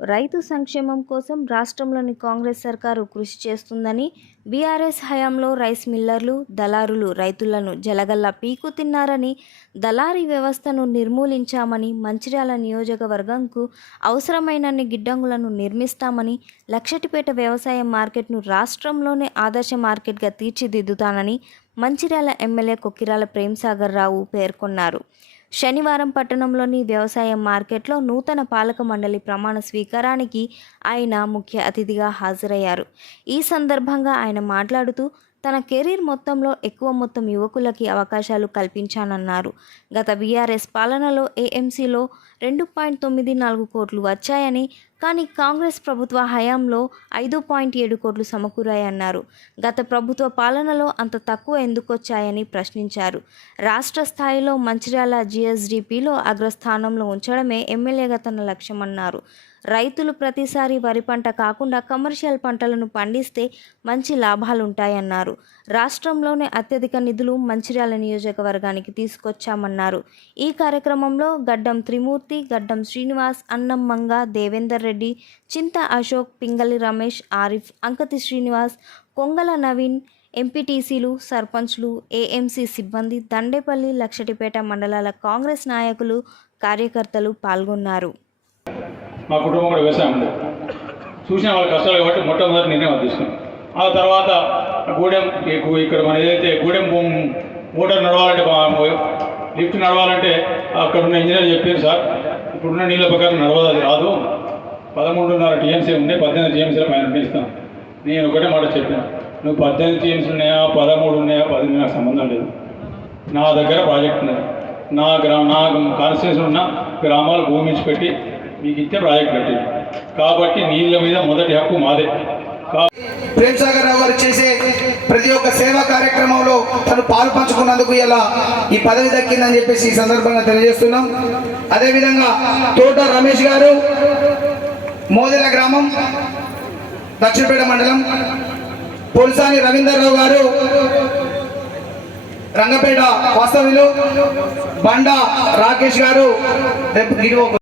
రైతు సంక్షేమం కోసం రాష్ట్రంలోని కాంగ్రెస్ సర్కారు కృషి చేస్తుందని బీఆర్ఎస్ హయాంలో రైస్ మిల్లర్లు దళారులు రైతులను జలగల్లా పీకు తిన్నారని దళారీ వ్యవస్థను నిర్మూలించామని మంచిర్యాల నియోజకవర్గంకు అవసరమైనన్ని గిడ్డంగులను నిర్మిస్తామని లక్షటిపేట వ్యవసాయ మార్కెట్ను రాష్ట్రంలోనే ఆదర్శ మార్కెట్గా తీర్చిదిద్దుతానని మంచిర్యాల ఎమ్మెల్యే కొక్కిరాల ప్రేమ్సాగర్ రావు పేర్కొన్నారు. శనివారం పట్టణంలోని వ్యవసాయ మార్కెట్లో నూతన పాలక మండలి ప్రమాణ స్వీకారానికి ఆయన ముఖ్య అతిథిగా హాజరయ్యారు. ఈ సందర్భంగా ఆయన మాట్లాడుతూ తన కెరీర్ మొత్తంలో ఎక్కువ మొత్తం యువకులకి అవకాశాలు కల్పించానన్నారు. గత బీఆర్ఎస్ పాలనలో ఏఎంసీలో రెండు పాయింట్ తొమ్మిది నాలుగు కోట్లు వచ్చాయని కానీ కాంగ్రెస్ ప్రభుత్వ హయాంలో ఐదు పాయింట్ ఏడు కోట్లు సమకూరాయన్నారు. గత ప్రభుత్వ పాలనలో అంత తక్కువ ఎందుకు వచ్చాయని ప్రశ్నించారు. రాష్ట్ర స్థాయిలో మంచిర్యాల జిఎస్డిపిలో అగ్రస్థానంలో ఉంచడమే ఎమ్మెల్యేగా తన లక్ష్యమన్నారు. రైతులు ప్రతిసారి వరి పంట కాకుండా కమర్షియల్ పంటలను పండిస్తే మంచి లాభాలుంటాయన్నారు. రాష్ట్రంలోనే అత్యధిక నిధులు మంచిర్యాల నియోజకవర్గానికి తీసుకొచ్చామన్నారు. ఈ కార్యక్రమంలో గడ్డం త్రిమూర్తి గడ్డం శ్రీనివాస్ అన్నమ్మంగ దేవేందర్ రెడ్డి చింత అశోక్ పింగళి రమేష్ ఆరిఫ్ అంకతి శ్రీనివాస్ కొంగల నవీన్ ఎంపీటీసీలు సర్పంచ్లు ఏఎంసీ సిబ్బంది దండేపల్లి లక్షటిపేట మండలాల కాంగ్రెస్ నాయకులు కార్యకర్తలు పాల్గొన్నారు. మా కుటుంబం కూడా వ్యవసాయం ఉంది చూసిన వాళ్ళ కష్టాలు కాబట్టి మొట్టమొదటి నిర్ణయం అది తీసుకున్నాం. ఆ తర్వాత గూడెం ఇక్కడ మన ఏదైతే గూడెం భూమి మోటార్ నడవాలంటే మా- లిఫ్ట్ నడవాలంటే అక్కడ ఉన్న ఇంజనీర్ చెప్పారు సార్ ఇప్పుడున్న నీళ్ళ ప్రకారం నడవదు అది రాదు. పదమూడున్నర టీఎంసీ ఉన్నాయి పద్దెనిమిది టీఎంసీలో పైన నిర్మిస్తాం నేను ఒకటే మాట చెప్పాను. నువ్వు పద్దెనిమిది టీఎంసీ ఉన్నాయా పదమూడు ఉన్నాయా పద్దెనిమిది నాకు సంబంధం లేదు. నా దగ్గర ప్రాజెక్ట్ ఉన్నది. నా గ్రా నా కాన్స్టిట్యూషన్ ఉన్న గ్రామాలు భూమించి పెట్టి మీకు ఇచ్చే ప్రాజెక్ట్ కట్టింది కాబట్టి నీళ్ళ మీద మొదటి హక్కు మాదే. ప్రేమ్ సాగర్ రావు గారు చేసే ప్రతి ఒక్క సేవా కార్యక్రమంలో తను పాలు పంచుకున్నందుకు ఇలా ఈ పదవి దక్కిందని చెప్పేసి ఈ సందర్భంగా తెలియజేస్తున్నాం. అదేవిధంగా తోట రమేష్ గారు మోదెల గ్రామం దక్షిణపేట మండలం పొలిసాని రవీందర్ రావు గారు రంగపేట వాస్తవ్యులు బండ రాకేష్ గారు రేపు